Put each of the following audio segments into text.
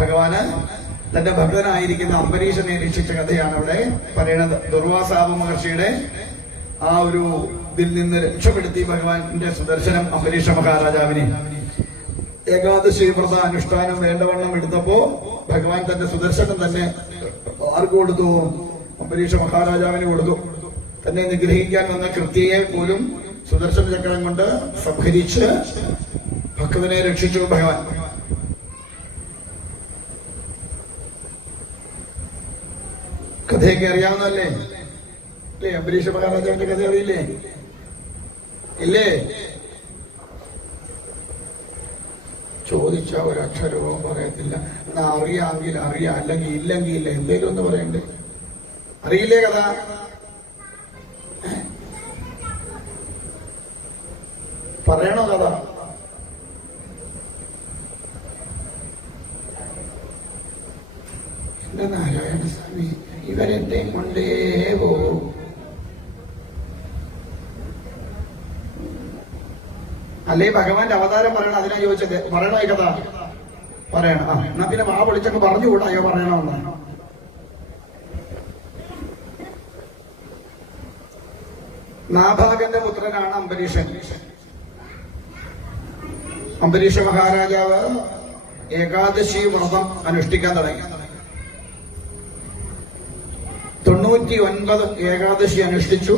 ഭഗവാന് തന്റെ ഭക്തനായിരിക്കുന്ന അംബരീഷനെ രക്ഷിച്ച കഥയാണ് അവിടെ പറയുന്നത്. ദുർവാസാവ മഹർഷിയുടെ ആ ഒരു ഇതിൽ നിന്ന് രക്ഷപ്പെടുത്തി ഭഗവാന്റെ സുദർശനം അംബരീഷ മഹാരാജാവിനെ. ഏകാദശി വ്രത അനുഷ്ഠാനം വേണ്ടവണ്ണം എടുത്തപ്പോ ഭഗവാൻ തന്റെ സുദർശനം തന്നെ ആർക്ക് കൊടുത്തു? അംബരീഷ മഹാരാജാവിന് കൊടുത്തു. തന്നെ നിഗ്രഹിക്കാൻ വന്ന കൃത്യയെ പോലും സുദർശന ചക്രം കൊണ്ട് സംഹരിച്ച് ഭക്തനെ രക്ഷിച്ചു ഭഗവാൻ. കഥയൊക്കെ അറിയാവുന്നല്ലേ? അല്ലേ? അംബരീഷ മഹാരാജാവിന്റെ കഥ അറിയില്ലേ? ഇല്ലേ? ചോദിച്ച ഒരക്ഷരവും പറയത്തില്ല. എന്നാ അറിയാമെങ്കിൽ അറിയാം, അല്ലെങ്കിൽ ഇല്ലെങ്കിൽ ഇല്ല. എന്തെങ്കിലും ഒന്ന് പറയണ്ടേ? അറിയില്ലേ കഥ? പറയണോ കഥ? എന്റെ നാരായണ സ്വാമി, ഇവരെന്റെ കൊണ്ടേ പോകും. അല്ലേ ഭഗവാന്റെ അവതാരം പറയണം. അതിനാ ചോദിച്ചത്. പറയണോ ഈ കഥ? പറയണം. എന്നാ പിന്നെ വാ പൊളിച്ചൊക്കെ പറഞ്ഞുകൂടാ? അയ്യോ പറയണമെന്നാണ്. നാഭാഗന്റെ പുത്രനാണ് അംബരീഷൻ. അംബരീഷ മഹാരാജാവ് ഏകാദശി വ്രതം അനുഷ്ഠിക്കാൻ തുടങ്ങി. 99 ഏകാദശി അനുഷ്ഠിച്ചു.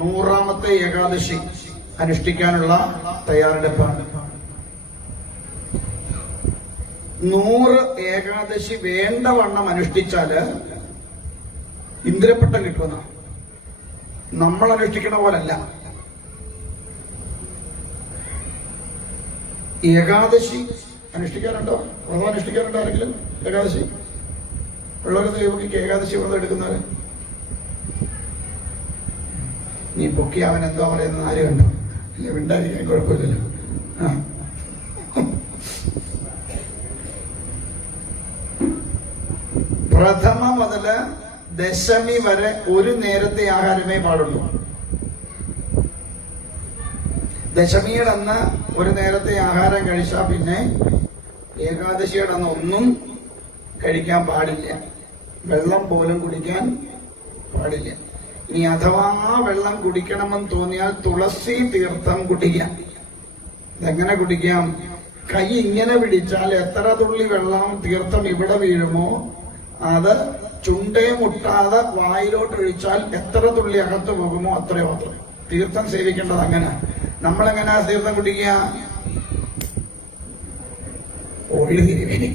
100ാമത്തെ ഏകാദശി അനുഷ്ഠിക്കാനുള്ള തയ്യാറെടുപ്പാണ്. 100 ഏകാദശി വേണ്ടവണ്ണം അനുഷ്ഠിച്ചാല് ഇന്ദ്രപ്പട്ടം കിട്ടുന്ന. നമ്മൾ അനുഷ്ഠിക്കണ പോലല്ല. ഏകാദശി അനുഷ്ഠിക്കാറുണ്ടോ? വ്രതം അനുഷ്ഠിക്കാറുണ്ടോ ആരെങ്കിലും? ഏകാദശി ഉള്ളവരെ ദൈവക്ക് ഏകാദശി വ്രതം എടുക്കുന്നവര് നീ പൊക്കി അവൻ എന്തോ പറയുന്നത് ആര് കണ്ടോ? ഇല്ല, മിണ്ടായിരിക്കാൻ കുഴപ്പമില്ലല്ലോ. പ്രഥമ മുതല് ദശമി വരെ ഒരു നേരത്തെ ആഹാരമേ പാടുള്ളൂ. ദശമിയുടെ അന്ന് ഒരു നേരത്തെ ആഹാരം കഴിച്ചാൽ പിന്നെ ഏകാദശിയുടെ അന്ന് ഒന്നും കഴിക്കാൻ പാടില്ല. വെള്ളം പോലും കുടിക്കാൻ പാടില്ല. ഇനി അഥവാ വെള്ളം കുടിക്കണമെന്ന് തോന്നിയാൽ തുളസി തീർത്ഥം കുടിക്കാം. ഇതെങ്ങനെ കുടിക്കാം? കൈ ഇങ്ങനെ പിടിച്ചാൽ എത്ര തുള്ളി വെള്ളം തീർത്ഥം ഇവിടെ വീഴുമോ അത് ചുണ്ടേ മുട്ടാതെ വായിലോട്ട് ഒഴിച്ചാൽ എത്ര തുള്ളി അകത്ത് പോകുമോ അത്രയോ അത്ര. തീർത്ഥം സേവിക്കേണ്ടത് അങ്ങനെ. നമ്മളെങ്ങനെയാ തീർത്ഥം കുടിക്കുക? ഓഴി തിരുവേനി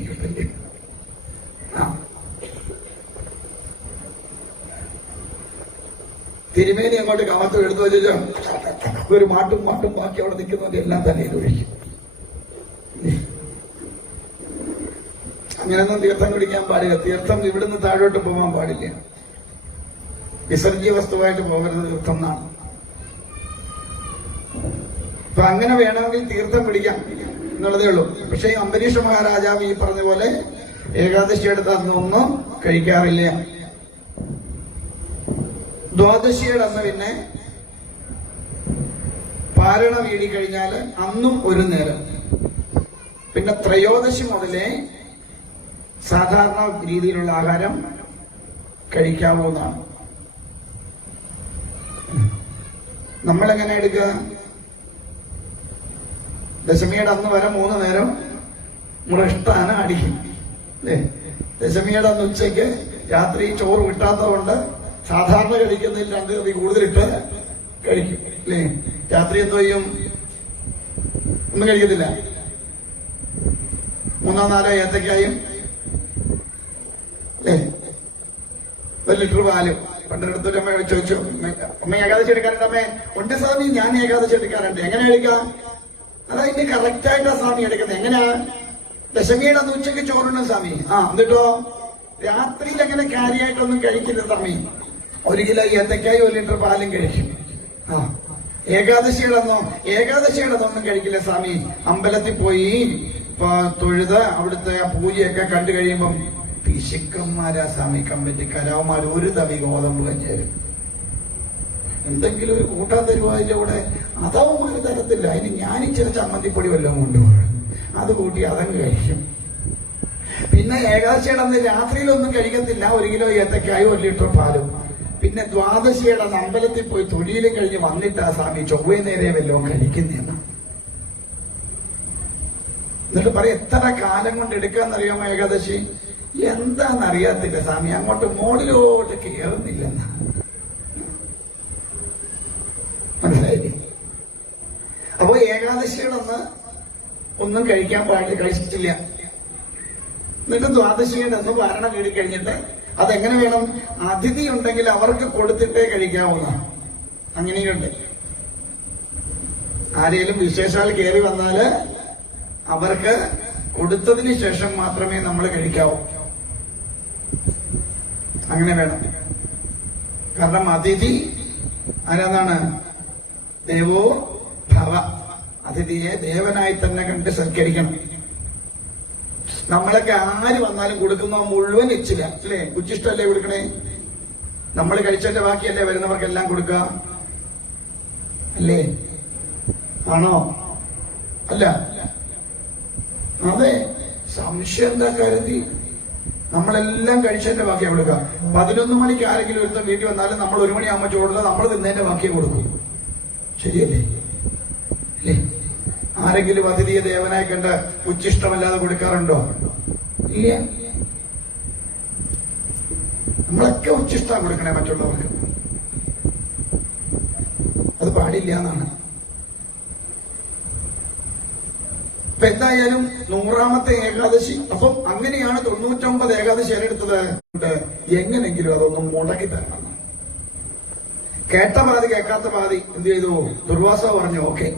തിരുമേനി അങ്ങോട്ട് കമത്ത് എടുത്തു വെച്ചാൽ ഒരു മാട്ടും ബാക്കി അവിടെ നിൽക്കുന്നവന്റെ എല്ലാം തലയിൽ ഒഴിക്കും. അങ്ങനെയൊന്നും തീർത്ഥം കുടിക്കാൻ പാടില്ല. തീർത്ഥം ഇവിടുന്ന് താഴോട്ട് പോകാൻ പാടില്ല. വിസർജ്യ വസ്തുവായിട്ട് പോകരുത് തീർത്ഥം എന്നാണ്. അപ്പൊ അങ്ങനെ വേണമെങ്കിൽ തീർത്ഥം പിടിക്കാം എന്നുള്ളതേ ഉള്ളൂ. പക്ഷെ ഈ അംബരീഷ മഹാരാജാവ് ഈ പറഞ്ഞ പോലെ ഏകാദശി എടുത്ത് അന്നൊന്നും കഴിക്കാറില്ല. ദ്വാദശിയുടെ അന്ന് പിന്നെ പാരണ വീടി കഴിഞ്ഞാല് അന്നും ഒരു നേരം. പിന്നെ ത്രയോദശി മുതലേ സാധാരണ രീതിയിലുള്ള ആഹാരം കഴിക്കാവുന്നതാണ്. നമ്മളെങ്ങനെ എടുക്കുക? ദശമിയുടെ അന്ന് വരെ 3 നേരം മൃഷ്ടാന അടിക്കും അല്ലേ? ദശമിയുടെ അന്ന് ഉച്ചയ്ക്ക് രാത്രി ചോറ് കിട്ടാത്തതുകൊണ്ട് സാധാരണ കഴിക്കുന്നതിൽ 2 കറി കൂടുതലിട്ട് കഴിക്കും അല്ലേ? രാത്രി എന്തോ ചെയ്യും? ഒന്നും കഴിക്കത്തില്ല. 3-4 ഏത്തക്കായും അല്ലേ? 1 ലിറ്റർ പാലും. പണ്ടെടുത്തൊരു അമ്മ ചോദിച്ചു, അമ്മ ഏകാദശി എടുക്കാറുണ്ട്? അമ്മേ ഉണ്ട് സ്വാമി, ഞാൻ ഏകാദശി എടുക്കാറുണ്ട്. എങ്ങനെ എടുക്കാം? അതാ ഇനി കറക്റ്റായിട്ടാ സ്വാമി എടുക്കുന്നത്. എങ്ങനെയാ? ദശമിയുടെ അന്ന് ഉച്ചയ്ക്ക് ചോറുണ്ട് സ്വാമി. എന്നിട്ടോ രാത്രിയിൽ അങ്ങനെ കാര്യമായിട്ടൊന്നും കഴിക്കില്ല സ്വാമി. 1 കിലോ ഏത്തക്കായും 1 ലിറ്റർ പാലും കഴിക്കും. ഏകാദശിയുടെ അന്നൊന്നും കഴിക്കില്ല സ്വാമി. അമ്പലത്തിൽ പോയി തൊഴുത് അവിടുത്തെ ആ പൂജയൊക്കെ കണ്ടു കഴിയുമ്പം പിശുക്കന്മാരാ സ്വാമി കമ്പറ്റിക്കാരാവന്മാർ 1 തവി ഗോതമ്പ് കഞ്ഞേരും. എന്തെങ്കിലും ഒരു കൂട്ടാൻ തരുമോ അതിന്റെ കൂടെ? അതവന്മാര് തരത്തില്ല. അതിന് ഞാനിച്ചിരി ചമ്മന്തിപ്പൊടി വല്ലതും കൊണ്ടുപോകണം. അത് കൂട്ടി അതങ്ങ് കഴിക്കും. പിന്നെ ഏകാദശിയുടെ അന്ന് രാത്രിയിലൊന്നും കഴിക്കത്തില്ല, 1 കിലോ ഏത്തക്കായും 1 ലിറ്റർ പാലും. പിന്നെ ദ്വാദശിയുടെ അന്ന് അമ്പലത്തിൽ പോയി തൊഴിലും കഴിഞ്ഞ് വന്നിട്ടാ സ്വാമി ചൊവ്വേ നേരെ വല്ലതും കഴിക്കുന്നതെന്ന്. എന്നിട്ട് പറയും എത്ര കാലം കൊണ്ട് എടുക്കാന്നറിയാമോ ഏകാദശി? എന്താന്നറിയാത്തില്ല സ്വാമി, അങ്ങോട്ട് മോളിലോട്ട് കയറുന്നില്ലെന്ന്. മനസ്സിലായില്ലേ? അപ്പോ ഏകാദശിയുടെ അന്ന് ഒന്നും കഴിക്കാൻ പാടില്ല, കഴിച്ചിട്ടില്ല. എന്നിട്ട് ദ്വാദശിയുടെ അന്ന് വാരണ വീടി കഴിഞ്ഞിട്ട് അതെങ്ങനെ വേണം? അതിഥി ഉണ്ടെങ്കിൽ അവർക്ക് കൊടുത്തിട്ടേ കഴിക്കാവുന്ന, അങ്ങനെയുണ്ട്. ആരെങ്കിലും വിശേഷാൽ കയറി വന്നാല് അവർക്ക് കൊടുത്തതിന് ശേഷം മാത്രമേ നമ്മൾ കഴിക്കാവൂ. അങ്ങനെ വേണം. കാരണം അതിഥി ആരാന്നാണ്? ദേവോ ഭവ. അതിഥിയെ ദേവനായി തന്നെ കണ്ട് സൽക്കരിക്കണം. നമ്മളൊക്കെ ആര് വന്നാലും കൊടുക്കുന്ന മുഴുവൻ ഇച്ചില്ല, അല്ലേ? ഉച്ചിഷ്ടല്ലേ കൊടുക്കണേ? നമ്മൾ കഴിച്ചതിന്റെ ബാക്കിയല്ലേ വരുന്നവർക്കെല്ലാം കൊടുക്കുക, അല്ലേ? ആണോ? അല്ല. അതെ. സംശയം എന്താ കരുതി? നമ്മളെല്ലാം കഴിച്ചതിന്റെ ബാക്കിയാ കൊടുക്കുക. 11 മണിക്ക് ആരെങ്കിലും ഒരുത്തം വീട്ടിൽ വന്നാലും നമ്മൾ 1 മണിയാകുമ്പോൾ ചോറില്ല, നമ്മൾ തിന്നതിന്റെ ബാക്കിയെ കൊടുക്കും. ശരിയല്ലേ? അല്ലേ? ആരെങ്കിലും അതിഥിയെ ദേവനായി കണ്ട് ഉച്ചിഷ്ടമല്ലാതെ കൊടുക്കാറുണ്ടോ? ഇല്ല. നമ്മളൊക്കെ ഉച്ചിഷ്ടം കൊടുക്കണേ മറ്റുള്ളവർക്ക്. അത് പാടില്ല എന്നാണ്. അപ്പൊ എന്തായാലും 100ാമത്തെ ഏകാദശി. അപ്പം അങ്ങനെയാണ് 99 ഏകാദശി എടുത്തത്. എങ്ങനെങ്കിലും അതൊന്നും മുടക്കി തരണം. കേട്ട പാതി കേൾക്കാത്ത പാതി എന്ത് ചെയ്തു? ദുർവാസ പറഞ്ഞു ഓക്കെ.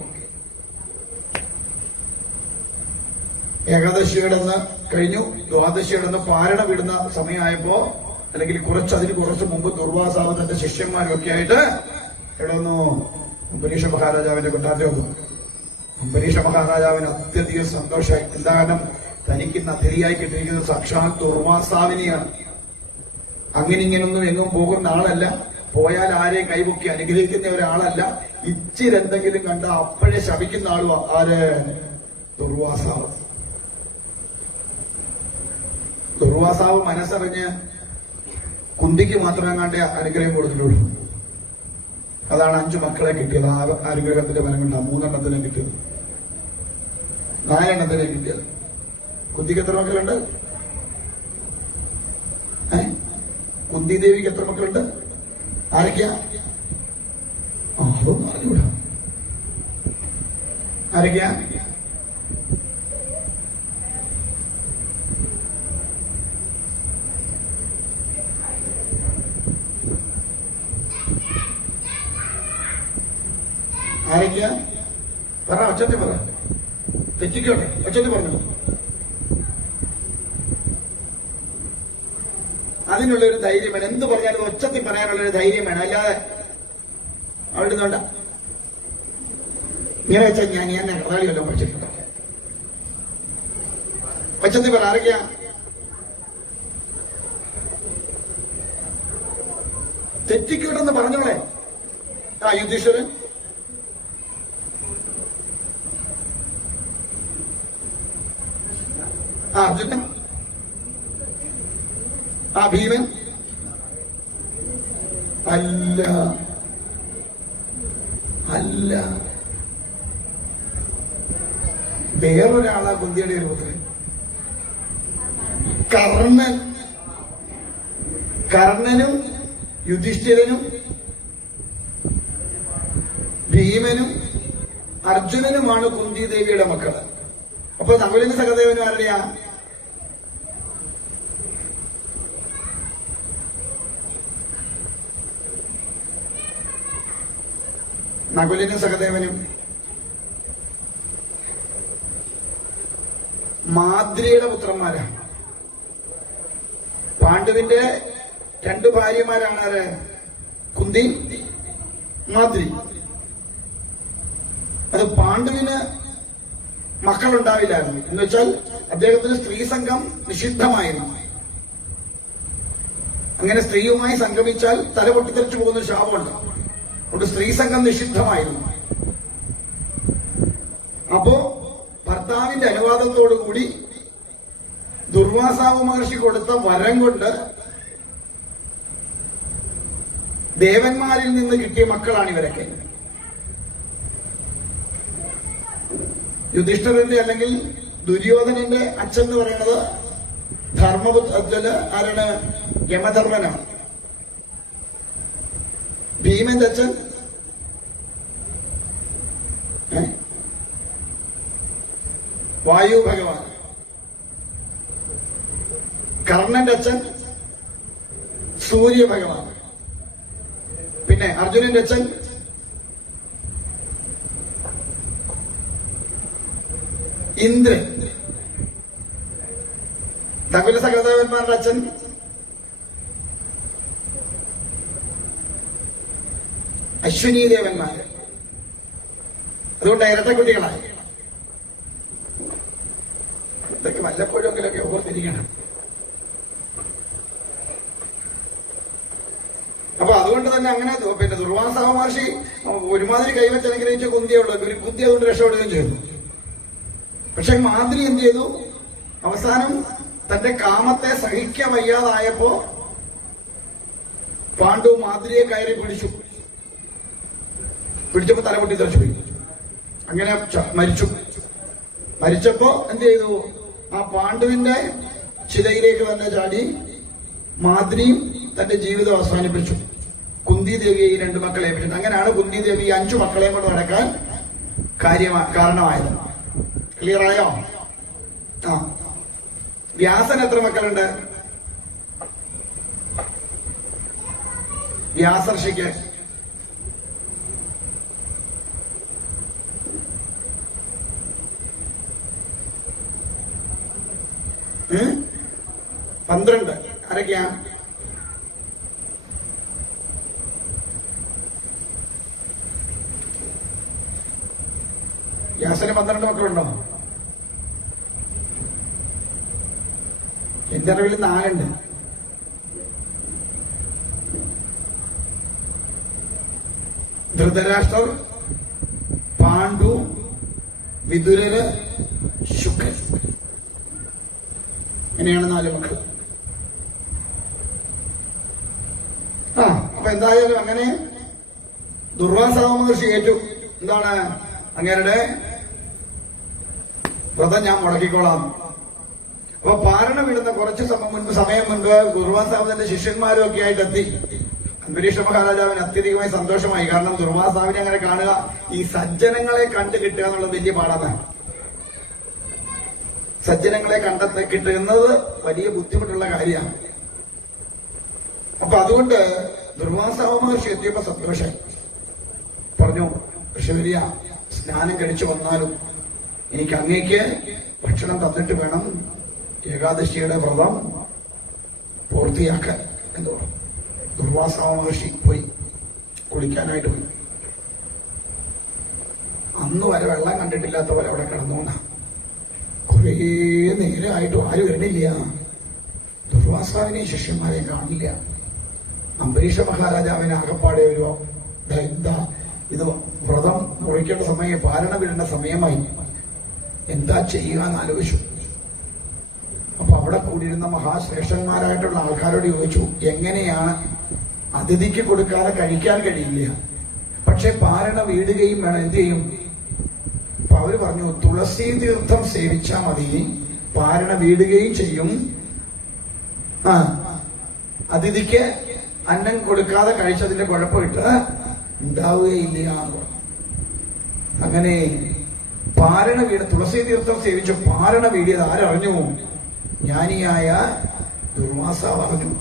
ഏകാദശിയുടെ അന്ന് കഴിഞ്ഞു. ദ്വാദശിയുടെ അന്ന് പാരണ വിടുന്ന സമയമായപ്പോ, അല്ലെങ്കിൽ അതിന് കുറച്ച് മുമ്പ് ദുർവാസാവ് തന്റെ ശിഷ്യന്മാരും ഒക്കെ ആയിട്ട് എവിടെ വന്നു? അംബരീഷ മഹാരാജാവിന്റെ കൊട്ടാരത്തിൽ വന്നു. അംബരീഷ മഹാരാജാവിന് അത്യധികം സന്തോഷമായി. എന്താ കാരണം? തനിക്ക് അതിഥിയായി കിട്ടിയിരിക്കുന്നത് സാക്ഷാൽ ദുർവാസാവിനെയാണ്. അങ്ങനെ ഇങ്ങനൊന്നും എങ്ങും പോകുന്ന ആളല്ല, പോയാൽ ആരെയും കൈപൊക്കി അനുഗ്രഹിക്കുന്ന ഒരാളല്ല. ഇച്ചിരി എന്തെങ്കിലും കണ്ട അപ്പോഴേ ശപിക്കുന്ന ആളുവാ. ആര്? ദുർവാസാവ്. ദുർവാസാവ് മനസ്സറിഞ്ഞ് കുന്തിക്ക് മാത്രമേ കണ്ട അനുഗ്രഹം കൊടുത്തിട്ടുള്ളൂ. അതാണ് 5 മക്കളെ കിട്ടിയത്. ആ അനുഗ്രഹത്തിന്റെ ഫലം കൊണ്ടാണ് 3 എണ്ണത്തിനെ കിട്ടിയത്, 4 എണ്ണത്തിനെ കിട്ടിയത്. കുന്തിക്ക് എത്ര മക്കളുണ്ട്? കുന്തി ദേവിക്ക് എത്ര മക്കളുണ്ട്? ആരൊക്കെയാ? അതൊന്നും അറിഞ്ഞൂടാ. ആരൊക്കെയാ? ആരൊക്കെയാ? പറ, ഒച്ചത്തിൽ പറ. തെറ്റിക്കോട്ടെ, ഒച്ചത്തിൽ പറഞ്ഞു. അതിനുള്ളൊരു ധൈര്യം വേണം. എന്ത് പറഞ്ഞാലും ഒച്ചത്തിൽ പറയാനുള്ളൊരു ധൈര്യം വേണം. അല്ലാതെ അവിടെ നിന്നോണ്ട ഇങ്ങനെ വെച്ചാൽ ഞാൻ കഥാളി വല്ലതും പഠിച്ചിട്ടുണ്ടോ? ഒച്ചത്തിൽ പറ. ആരൊക്കെയാ? തെറ്റിക്കോട്ടെന്ന് പറഞ്ഞോളെ. യുദ്ധീശ്വരൻ, അർജുനൻ, ഭീമൻ. അല്ല, അല്ല, വേറൊരാളാ കുന്തിയുടെ ഒരു പുത്രൻ. കർണൻ. കർണനും യുധിഷ്ഠിരനും ഭീമനും അർജുനനുമാണ് കുന്തി ദേവിയുടെ മക്കള്. അപ്പൊ നകുലനും സഹദേവനും ആരുടെയാ? നകുലനും സഹദേവനും മാദ്രിയുടെ പുത്രന്മാരാണ്. പാണ്ഡുവിന്റെ 2 ഭാര്യമാരാണ് ആര്? കുന്തി, മാദ്രി. അത് പാണ്ഡുവിന് മക്കളുണ്ടാവില്ലായിരുന്നു. എന്ന് വെച്ചാൽ അദ്ദേഹത്തിന് സ്ത്രീ സംഘം നിഷിദ്ധമായിരുന്നു. അങ്ങനെ സ്ത്രീയുമായി സംഗമിച്ചാൽ തല പൊട്ടിത്തെറിച്ചു പോകുന്ന ശാപമുണ്ട്. അതുകൊണ്ട് സ്ത്രീ സംഘം നിഷിദ്ധമായിരുന്നു. അപ്പോ ഭർത്താവിന്റെ അനുവാദത്തോടുകൂടി ദുർവാസാവ് മഹർഷി കൊടുത്ത വരം കൊണ്ട് ദേവന്മാരിൽ നിന്ന് കിട്ടിയ മക്കളാണ് ഇവരൊക്കെ. യുധിഷ്ഠിരന്റെ അല്ലെങ്കിൽ ദുര്യോധനന്റെ അച്ഛൻ എന്ന് പറയുന്നത് ആരാണ്? യമധർമ്മനാണ്. ഭീമന്റെ അച്ഛൻ വായു ഭഗവാൻ. കർണന്റെ അച്ഛൻ സൂര്യ ഭഗവാൻ. പിന്നെ അർജുനന്റെ അച്ഛൻ ഇന്ദ്രൻ. നകുല സഹദേവന്മാരുടെ അച്ഛൻ അശ്വിനി ദേവന്മാര്. അതുകൊണ്ട് ഇരട്ടക്കുട്ടികളായി. ഇതൊക്കെ വല്ലപ്പോഴെങ്കിലൊക്കെ ഓർത്തിരിക്കണം. അപ്പൊ അതുകൊണ്ട് തന്നെ അങ്ങനെ പിന്നെ ദുർവാസ മഹർഷി ഒരുമാതിരി കൈവച്ച് അനുഗ്രഹിച്ച കുന്തിയുള്ളൂ. കുന്തി അതുകൊണ്ട് രക്ഷപ്പെടുകയും ചെയ്തു. പക്ഷെ മാദ്രി എന്ത് ചെയ്തു? അവസാനം തന്റെ കാമത്തെ സഹിക്കാൻ വയ്യാതായപ്പോ പാണ്ഡു മാദ്രിയെ കയറി പിടിച്ചപ്പോ തലപൊട്ടി തെറിച്ചു പോയി. അങ്ങനെ മരിച്ചു. മരിച്ചപ്പോ എന്ത് ചെയ്തു? ആ പാണ്ഡുവിന്റെ ചിതയിലേക്ക് തന്നെ ചാടി മാദ്രിയും തന്റെ ജീവിതം അവസാനിപ്പിച്ചു. കുന്തി ദേവിയെ ഈ 2 മക്കളെ ഏൽപ്പിച്ചു. അങ്ങനെയാണ് കുന്തി ദേവി 5 മക്കളെയും കൊണ്ട് നടക്കാൻ കാരണമായത്. ക്ലിയർ ആയോ? ആ. വ്യാസൻ എത്ര മക്കളുണ്ട്? വ്യാസർഷിക്ക് 12. ആരൊക്കെയാ? വ്യാസന് 12 മക്കളുണ്ടോ? എന്റെ അറിവിൽ 4 ഉണ്ട്. ധൃതരാഷ്ട്രർ, പാണ്ഡു, വിദുരര്, ശുക്രൻ. ഇങ്ങനെയാണ് 4 മക്കൾ. അപ്പൊ എന്തായാലും അങ്ങനെ ദുർവാസ മഹർഷി ഏറ്റു. എന്താണ്? അങ്ങേരുടെ വ്രതം ഞാൻ മുടക്കിക്കോളാം. അപ്പൊ പാരണ വിടുന്ന കുറച്ച് സമയം മുൻപ് ദുർവാസാവിന്റെ ശിഷ്യന്മാരും ഒക്കെ ആയിട്ട് എത്തി. അംബരീഷ മഹാരാജാവിന് അത്യധികമായി സന്തോഷമായി. കാരണം ദുർവാസാവിനെ അങ്ങനെ കാണുക, ഈ സജ്ജനങ്ങളെ കണ്ടു കിട്ടുക എന്നുള്ളത് വലിയ പാടാണ്. സജ്ജനങ്ങളെ കിട്ടുന്നത് വലിയ ബുദ്ധിമുട്ടുള്ള കാര്യമാണ്. അപ്പൊ അതുകൊണ്ട് ദുർവാസാവ മഹർഷി എത്തിയപ്പോ സന്തോഷമായി. പറഞ്ഞു, ഋഷിവര്യ, സ്നാനം കഴിച്ചു വന്നാലും എനിക്ക് അങ്ങേക്ക് ഭക്ഷണം തന്നിട്ട് വേണം ഏകാദശിയുടെ വ്രതം പൂർത്തിയാക്കാൻ എന്ന് പറഞ്ഞു. ദുർവാസാവ മഹർഷി പോയി കുളിക്കാനായിട്ട് പോയി. അന്ന് വരെ വെള്ളം കണ്ടിട്ടില്ലാത്ത പോലെ അവിടെ കിടന്നോണ. കുറേ നേരമായിട്ടും ആരും വരണില്ല. ദുർവാസാവിനെ ശിഷ്യന്മാരെ കാണില്ല. അംബരീഷ മഹാരാജാവിന് ആകപ്പാടെ ഒരു എന്താ ഇത്, വ്രതം മുറിക്കേണ്ട സമയം, പാരണ വിടേണ്ട സമയമായി, എന്താ ചെയ്യുക എന്ന് ആലോചിച്ചു. അപ്പൊ അവിടെ കൂടിയിരുന്ന മഹാശ്രേഷ്ഠന്മാരായിട്ടുള്ള ആൾക്കാരോട് ചോദിച്ചു, എങ്ങനെയാണ് അതിഥിക്ക് കൊടുക്കാതെ കഴിക്കാൻ കഴിയില്ല, പക്ഷെ പാരണ വീടുകയും വേണം, എന്ത് ചെയ്യും? അപ്പൊ അവര് പറഞ്ഞു, തുളസി തീർത്ഥം സേവിച്ചാൽ മതി, പാരണ വീടുകയും ചെയ്യും, അതിഥിക്ക് അന്നം കൊടുക്കാതെ കഴിച്ചതിന്റെ കുഴപ്പമിട്ട് ഉണ്ടാവുകയില്ല എന്ന് പറഞ്ഞു. അങ്ങനെ പാരണ വീട്, തുളസി തീർത്ഥം സേവിച്ച് പാരണ വീടിയത് ആരറിഞ്ഞു? ജ്ഞാനിയായ ദുർവാസാവ് അറിഞ്ഞു.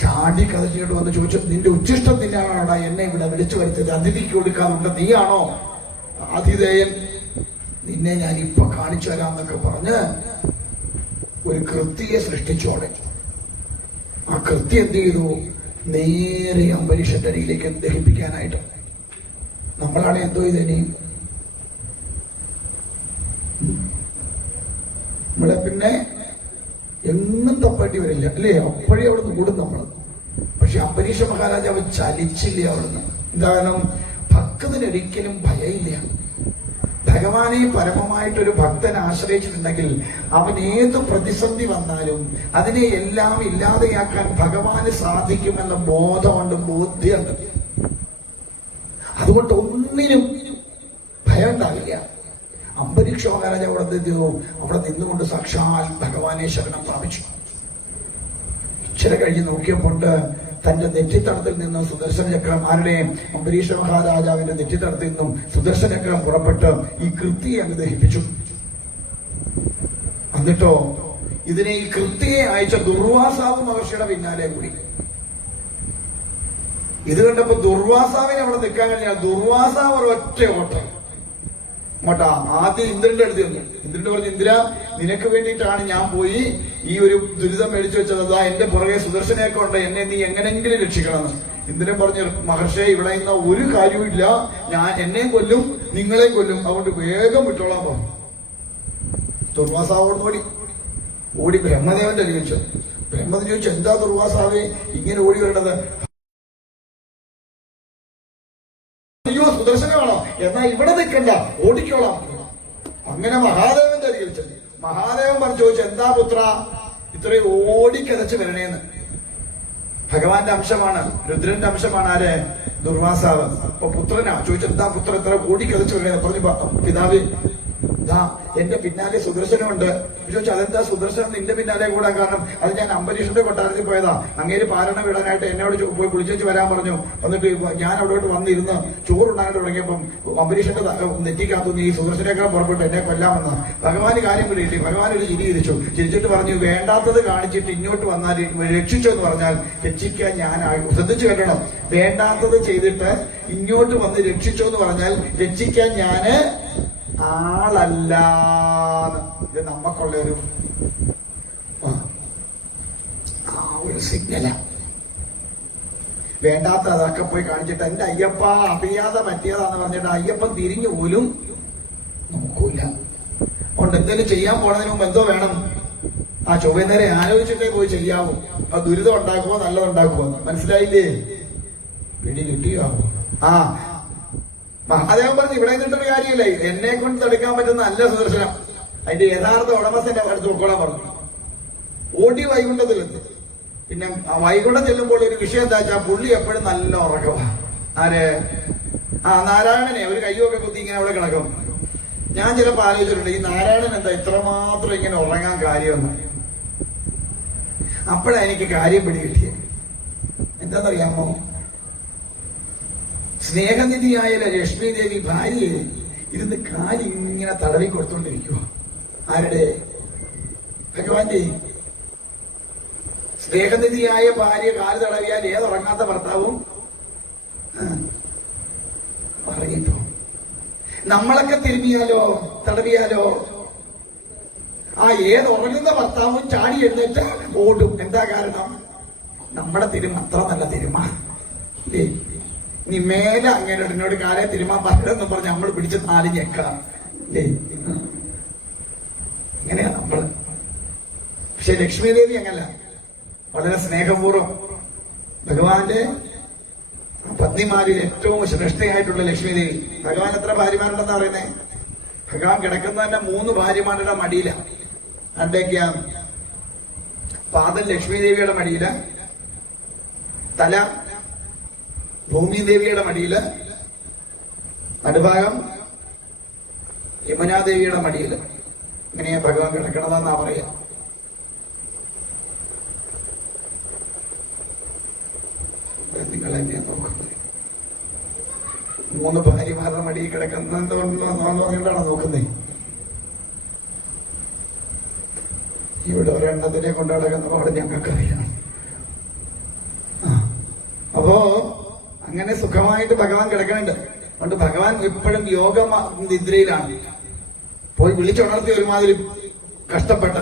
ചാടി കഥച്ചിട്ട് വന്ന് ചോദിച്ചു, നിന്റെ ഉച്ഛിഷ്ടം തിന്നാണോടാ എന്നെ ഇവിടെ വിളിച്ചു വരുത്തത്? അതിഥിക്ക് കൊടുക്കാറുണ്ട്, നീയാണോ ആതിഥേയൻ? നിന്നെ ഞാൻ ഇപ്പൊ കാണിച്ചു തരാമെന്നൊക്കെ പറഞ്ഞ് ഒരു കൃത്യയെ സൃഷ്ടിച്ചോടെ. ആ കൃത്യം എന്ത് ചെയ്തു? നേരെ അംബരീഷന്റെ അരിയിലേക്ക് ദഹിപ്പിക്കാനായിട്ട്. നമ്മളാണ് എന്തോ ഇതനി നമ്മളെ പിന്നെ എന്നും തപ്പേണ്ടി വരില്ല അല്ലേ? അപ്പോഴേ അവിടുന്ന് കൂടും നമ്മൾ. പക്ഷെ അംബരീഷ മഹാരാജാവ് ചലിച്ചില്ല അവിടുന്ന്. കാരണം ഭക്തനൊരിക്കലും ഭയമില്ല. ഭഗവാനെ പരമമായിട്ടൊരു ഭക്തൻ ആശ്രയിച്ചിട്ടുണ്ടെങ്കിൽ അവൻ ഏത് പ്രതിസന്ധി വന്നാലും അതിനെ എല്ലാം ഇല്ലാതെയാക്കാൻ ഭഗവാന് സാധിക്കുമെന്ന ബോധമുണ്ട്, ബോധ്യമുണ്ട്. അതുകൊണ്ട് ഒന്നിനും ഭയം ഉണ്ടാവില്ല. അംബരീഷ് മഹാരാജ അവിടെ നിന്നുകൊണ്ട് സാക്ഷാൽ ഭഗവാനെ ശരണം പ്രാപിച്ചു. ഇച്ചിരി കഴിഞ്ഞ് നോക്കിയപ്പോൾ തന്റെ നെറ്റിത്തടത്തിൽ നിന്നും സുദർശന ചക്രം, ആരുടെ? അംബരീഷ മഹാരാജാവിന്റെ നെറ്റിത്തടത്തിൽ നിന്നും സുദർശന ചക്രം പുറപ്പെട്ട് ഈ കൃത്തിയെ അങ്ങ് ദഹിപ്പിച്ചു. എന്നിട്ടോ ഇതിനെ ഈ കൃത്തിയെ അയച്ച ദുർവാസാവ് മഹർഷിയുടെ പിന്നാലെ കൂടി. ഇത് കണ്ടപ്പോ ദുർവാസാവിനെ അവിടെ നിൽക്കാൻ കഴിഞ്ഞാൽ ദുർവാസാവ് ഒരു ഒറ്റ ഓട്ടം അങ്ങോട്ടാ. ആദ്യം ഇന്ദ്രന്റെ അടുത്ത് ചെന്നു. ഇന്ദ്രന്റെ പറഞ്ഞു, ഇന്ദ്ര, നിനക്ക് വേണ്ടിയിട്ടാണ് ഞാൻ പോയി ഈ ഒരു ദുരിതം മേടിച്ചു വെച്ചത്. അതാ എന്റെ പുറകെ സുദർശനയൊക്കെ ഉണ്ട്, എന്നെ നീ എങ്ങനെങ്കിലും രക്ഷിക്കണമെന്ന്. ഇന്ദ്രൻ പറഞ്ഞു, മഹർഷിയെ, ഇവിടെ ഇന്ന് ഒരു കാര്യമില്ല, ഞാൻ എന്നെയും കൊല്ലും നിങ്ങളെയും കൊല്ലും, അതുകൊണ്ട് വേഗം വിട്ടോളാൻ പറഞ്ഞു. ദുർവാസാവോട് ഓടി ബ്രഹ്മദേവന്റെ ചോദിച്ചു. ബ്രഹ്മദേവൻ ചോദിച്ചു, എന്താ ദുർവാസാവേ ഇങ്ങനെ ഓടി വരേണ്ടത്? അയ്യോ, സുദർശനമാണോ? എന്നാ ഇവിടെ നിൽക്കണ്ട, ഓടിക്കോളാം. അങ്ങനെ മഹാദേവന്റെ അരികിൽ ചെന്നു. മഹാദേവൻ പറഞ്ഞു, ചോദിച്ചു, എന്താ പുത്ര ഇത്രയും ഓടിക്കതച്ച് വരണേന്ന്? ഭഗവാന്റെ അംശമാണ്, രുദ്രന്റെ അംശമാണ് ആര്? ദുർവാസാവ്. അപ്പൊ പുത്രനാ ചോദിച്ചു, എന്താ പുത്ര ഇത്ര ഓടിക്കതച്ച് വരണേ? പറഞ്ഞു, പിതാവ്, എന്റെ പിന്നാലെ സുദർശനമുണ്ട്. ചോദിച്ചു, അതെന്താ സുദർശനം നിന്റെ പിന്നാലെ കൂടാൻ കാരണം? അത് ഞാൻ അംബരീഷന്റെ കൊട്ടാരത്തിൽ പോയതാ, അങ്ങേര് പാലന വിടാനായിട്ട് എന്നോട് പോയി കുളിച്ചേച്ച് വരാൻ പറഞ്ഞു. എന്നിട്ട് ഞാൻ അവിടോട്ട് വന്നിരുന്ന് ചോറുണ്ടാകാൻ തുടങ്ങിയപ്പം അംബരീഷന്റെ നെറ്റിക്കകത്തുനിന്ന് ഈ സുദർശനേക്കാൾ പുറപ്പെട്ട് എന്നെ കൊല്ലാമെന്ന് ഭഗവാന് കാര്യം പിടികിട്ടി. ഭഗവാൻ ഒരു ചിരിച്ചു. ചിരിച്ചിട്ട് പറഞ്ഞു, വേണ്ടാത്തത് കാണിച്ചിട്ട് ഇങ്ങോട്ട് വന്നാൽ രക്ഷിച്ചു എന്ന് പറഞ്ഞാൽ രക്ഷിക്കാൻ ഞാൻ ശ്രദ്ധിച്ചു കേട്ടണം. വേണ്ടാത്തത് ചെയ്തിട്ട് ഇങ്ങോട്ട് വന്ന് രക്ഷിച്ചു എന്ന് പറഞ്ഞാൽ രക്ഷിക്കാൻ ഞാന് ആളല്ലാന്ന്. ഇത് നമുക്കുള്ള ഒരു സിഗ്നല. വേണ്ടാത്ത അതൊക്കെ പോയി കാണിച്ചിട്ട് എന്റെ അയ്യപ്പ അറിയാതെ പറ്റിയതാന്ന് പറഞ്ഞിട്ട് അയ്യപ്പൻ തിരിഞ്ഞു പോലും നോക്കൂല. അതുകൊണ്ട് എന്തെങ്കിലും ചെയ്യാൻ പോണതിന് മുമ്പ് എന്തോ വേണം? ആ ചൊവ്വേന്നേരെ ആലോചിച്ചിട്ടേ പോയി ചെയ്യാവൂ. അത് ദുരിതം ഉണ്ടാക്കുമോ നല്ലതുണ്ടാക്കുമോ? മനസ്സിലായില്ലേ? പിടി കിട്ടിയോ? മഹാദേവൻ പറഞ്ഞു, ഇവിടെ നിന്നിട്ടൊരു കാര്യമില്ല, എന്നെ കൊണ്ട് തടുക്കാൻ പറ്റുന്ന നല്ല സുദർശനം, അതിന്റെ യഥാർത്ഥ ഉടമസ്ഥന്റെ അടുത്ത് ഉൾക്കൊള്ളാൻ പറഞ്ഞു. ഓടി വൈകുണ്ഠത്തിലെത്തി. പിന്നെ വൈകുണ്ഠം ചെല്ലുമ്പോൾ ഒരു വിഷയം എന്താ വെച്ചാൽ പുള്ളി എപ്പോഴും നല്ല ഉറക്കമാണ്. ആര്? നാരായണനെ ഒരു കയ്യൊക്കെ കുത്തി ഇങ്ങനെ അവിടെ കിടക്കും. ഞാൻ ചിലപ്പോൾ ആലോചിച്ചിട്ടുണ്ട്, ഈ നാരായണൻ എന്താ ഇത്രമാത്രം ഇങ്ങനെ ഉറങ്ങാൻ കാര്യമെന്ന്. അപ്പോഴാണ് എനിക്ക് കാര്യം പിടികിട്ടിയത്. എന്താണെന്നറിയാമോ? സ്നേഹനിധിയായ ലക്ഷ്മി ദേവി ഭാര്യയെ ഇരുന്ന് കാലിങ്ങനെ തടവി കൊടുത്തോണ്ടിരിക്കുക. ആരുടെ? ഭഗവാന്റെ. സ്നേഹനിധിയായ ഭാര്യ കാല് തടവിയാൽ ഏതുറങ്ങാത്ത ഭർത്താവും ഉറങ്ങിപ്പോ. നമ്മളൊക്കെ തിരുമിയാലോ തടവിയാലോ ഏതുറങ്ങുന്ന ഭർത്താവും ചാടി എഴുന്നേറ്റ് ഓടും. എന്താ കാരണം? നമ്മുടെ തിരുമ അത്ര നല്ല തിരുമ. നീ മേലെ അങ്ങനെ എന്നോട് കാലെ തിരുമാൻ പറ്റെന്ന് പറഞ്ഞ് നമ്മൾ പിടിച്ച് നാല് ഞെക്കാം. ഇങ്ങനെയാ നമ്മള്. പക്ഷെ ലക്ഷ്മി ദേവി അങ്ങല്ല, വളരെ സ്നേഹപൂർവ്വം ഭഗവാന്റെ പത്നിമാരിൽ ഏറ്റവും ശ്രേഷ്ഠയായിട്ടുള്ള ലക്ഷ്മി ദേവി. ഭഗവാൻ എത്ര ഭാര്യമാരുണ്ടെന്നാ പറയുന്നേ? ഭഗവാൻ കിടക്കുന്ന തന്നെ 3 ഭാര്യമാരുടെ മടിയില. അണ്ടേക്കാ പാദം ലക്ഷ്മി ദേവിയുടെ മടിയില, തല ഭൂമി ദേവിയുടെ മടിയില്, നടുഭാഗം യമുനാദേവിയുടെ മടിയില്. ഇങ്ങനെയാ ഭഗവാൻ കിടക്കണതെന്നാ പറയാ. നിങ്ങൾ എന്നെ നോക്കുന്നത് 3 ഭാര്യമാരുടെ മടിയിൽ കിടക്കുന്നതുകൊണ്ടാണ് നോക്കുന്നേ. ഇവിടെ ഒരെണ്ണത്തിനെ കൊണ്ട് കിടക്കുന്ന പാട് ഞങ്ങൾക്കറിയാം. അപ്പോ അങ്ങനെ സുഖമായിട്ട് ഭഗവാൻ കിടക്കുന്നുണ്ട്. അതുകൊണ്ട് ഭഗവാൻ എപ്പോഴും യോഗ നിദ്രയിലാണ്. പോയി വിളിച്ചുണർത്തി ഒരുമാതിരി കഷ്ടപ്പെട്ട